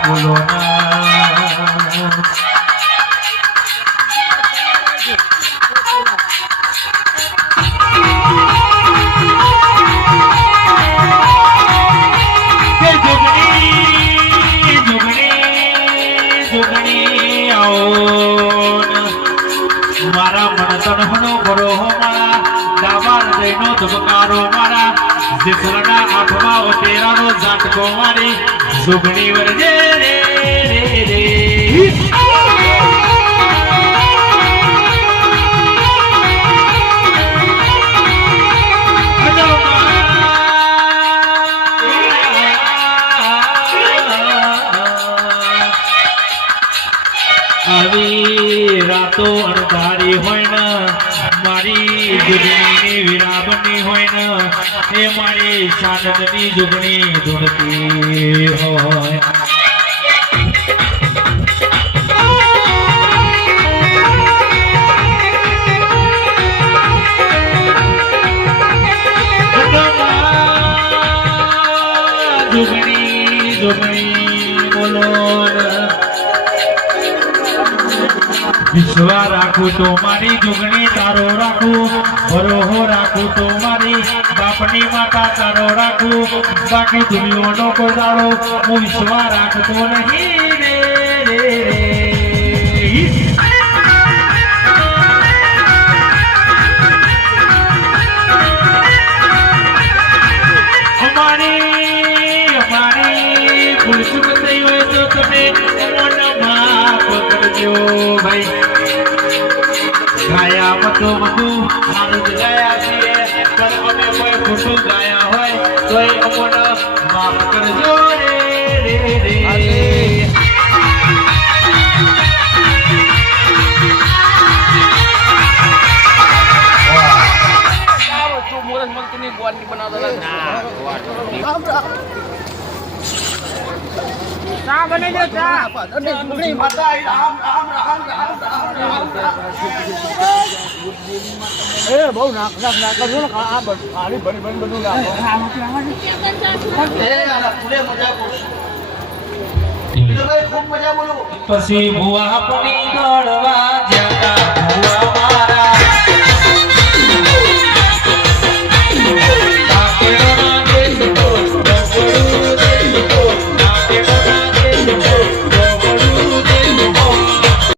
બોલો ના મારા મનતનનો ભરો મારા ડાબા હૃદયનો ધબકારો મારા જીસરના આંખમાં વટેરાનો ઝાટકો મારી સુગણી વરજે રે રે રે આવી રાતો અણધારી હોય ને મારી જુગણીની વિરાબની હોય ને એ મારી શાનદની જુગણી ધૂણતી હોય જુગણી જુગણી બોલો વિશ્વા રાખું તો મારી જુગણી તારો રાખું ભરોહો રાખું તો મારી બાપની માતા તારો રાખું બાકી દુનિયાનો કોદાળો હું વિશ્વા રાખતો નહીં રે રે રે અમારી ભૂલચૂક થઈ હોય તો તમે માફ કરજો ભાઈ ગાયા મતો મારું જ ગાયા છીએ પણ અમે કોઈ ખોટું ગાયા હોય તો એ અમને માફ કરજો રે રે રે ચા બની દે ચા જુગણી માતા રામ રામ રામ રામ રામ એ બહુ નાક કરજો ને આ પાણી ભરી ભરી બધું નાખો એ આલા પૂરે મજા બોલો ખૂબ મજા બોલો પછી ભુવા પડી દોડવા